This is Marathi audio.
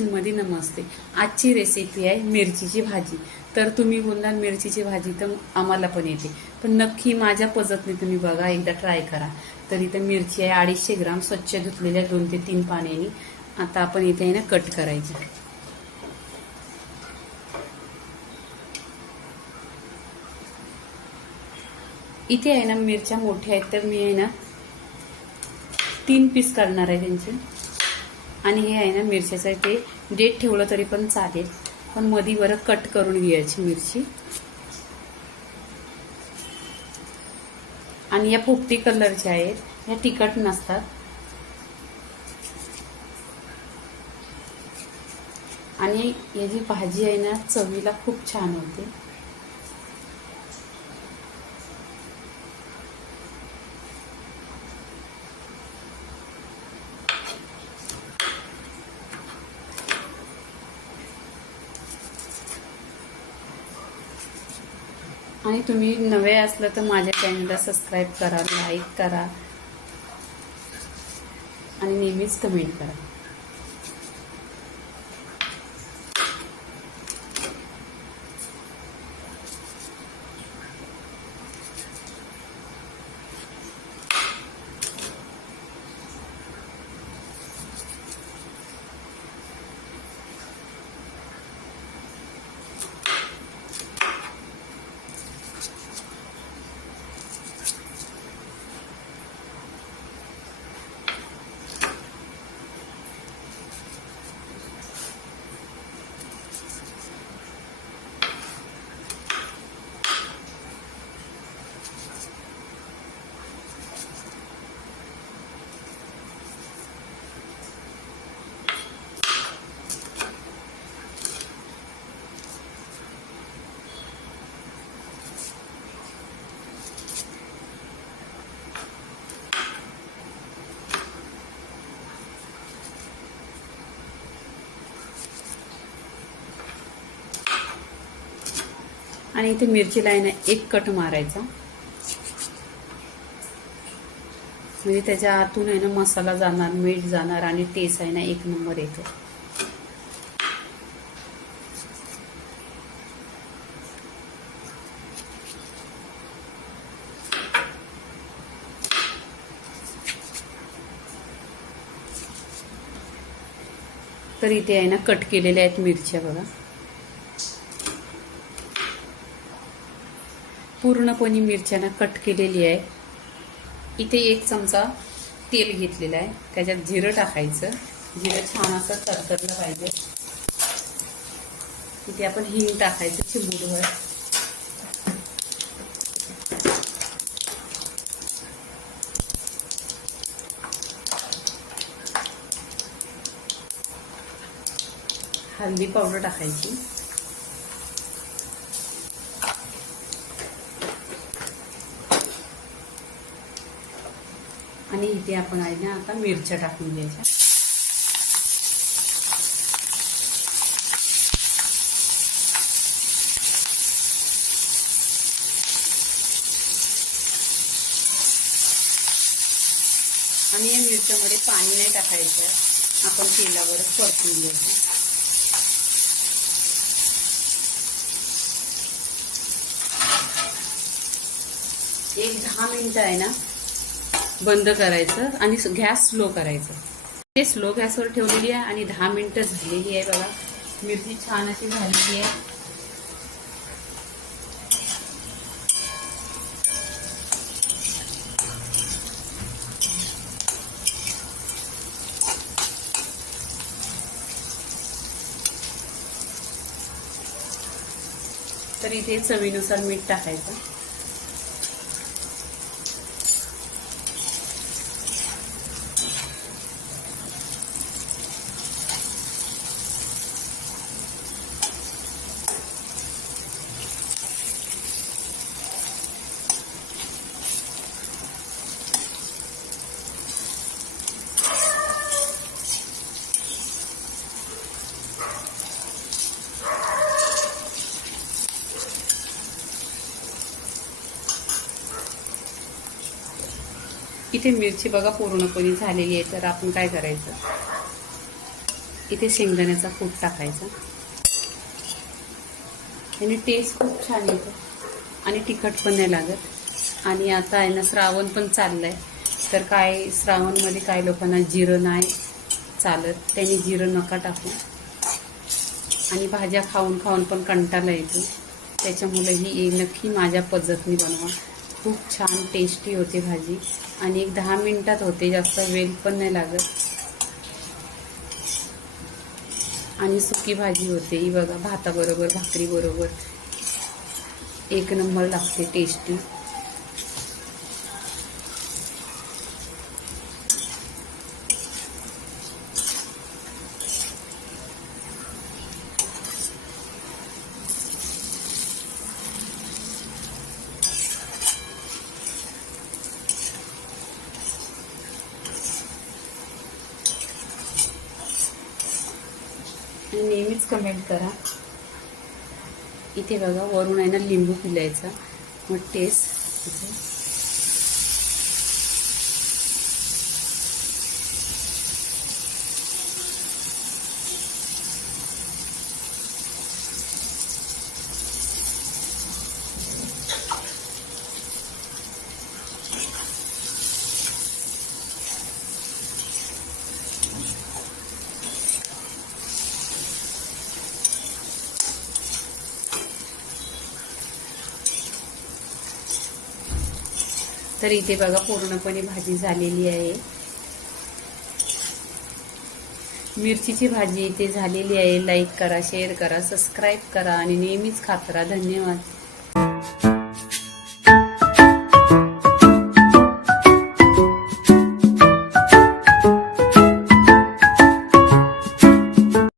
मध्ये नमस्ते आजची रेसिपी आहे मिरचीची भाजी तर तुम्ही बोलणार मिरचीची भाजी तर आम्हाला पण येते पण नक्की माझ्या नाही तुम्ही बघा एकदा ट्राय करा तर इथं मिरची आहे अडीचशे ग्राम स्वच्छ धुतलेल्या दोन ते तीन पाण्याने आता आपण इथे आहे ना कट करायची इथे आहे ना मिरच्या मोठ्या आहेत तर मी आहे ना तीन पीस करणार आहे त्यांचे आणि हे आहे ना मिरच्याचं ते डेट ठेवलं तरी पण चालेल पण मधी बरं कट करून घ्यायची मिरची आणि या पोपटी कलरच्या आहेत या तिखट नसतात आणि याची भाजी आहे ना चवीला खूप छान होते आणि तुम्ही नवे असलं तर माझ्या चॅनलला सबस्क्राईब करा लाईक करा आणि नेहमीच कमेंट करा आणि इथे मिरचीला आहे ना एक कट मारायचा म्हणजे त्याच्या आतून आहे ना मसाला जाणार मीठ जाणार आणि टेस्ट आहे ना एक नंबर येतो तर इथे आहे ना कट केलेल्या आहेत मिरच्या बघा पूर्णपणे मिरच्यानं कट केलेली आहे इथे एक चमचा तेल घेतलेला आहे त्याच्यात जिरं टाकायचं जिरं छान असं तरतरलं पाहिजे इथे आपण हिंग टाकायचं चिमूडवर हळदी पावडर टाकायची आणि इथे आपण आहे ना आता मिरच्या टाकून घ्यायच्या आणि या मिरच्यामध्ये पाणी नाही टाकायचं आपण तेलावरच परतून घ्यायचं एक दहा मिनिटं आहे ना बंद करायचं आणि गॅस स्लो करायचं ते स्लो गॅसवर ठेवलेली आहे आणि दहा मिनिटं झालेली आहे बघा मिरची छान अशी झालेली आहे तर इथे चवीनुसार मीठ टाकायचं इथे मिरची बघा पूर्णपणे झालेली आहे तर आपण काय करायचं इथे शेंगदाण्याचा कूट टाकायचा आणि टेस्ट खूप छान येतो आणि तिखट पण नाही लागत आणि आता आहे ना श्रावण पण चाललं आहे तर काय श्रावणमध्ये काय लोकांना जिरं नाही चालत त्यांनी जिरं नका टाकू आणि भाज्या खाऊन खाऊन पण कंटाळा येतो त्याच्यामुळे ही नक्की माझ्या पद्धतीने बनवा खूप छान टेस्टी होते भाजी आणि एक दहा मिनटात होते जास्त वेल पण नाही लागत आणि सुकी भाजी होते ही बघा भाताबरोबर भाकरीबरोबर एक नंबर लागते टेस्टी नेहमीच कमेंट करा इथे बघा वरून आहे ना लिंबू पिलायचा मग टेस्ट तर इथे बघा पूर्णपणे भाजी झालेली आहे मिरचीची भाजी इथे झालेली आहे लाईक करा शेअर करा सबस्क्राईब करा आणि नेहमीच खात धन्यवाद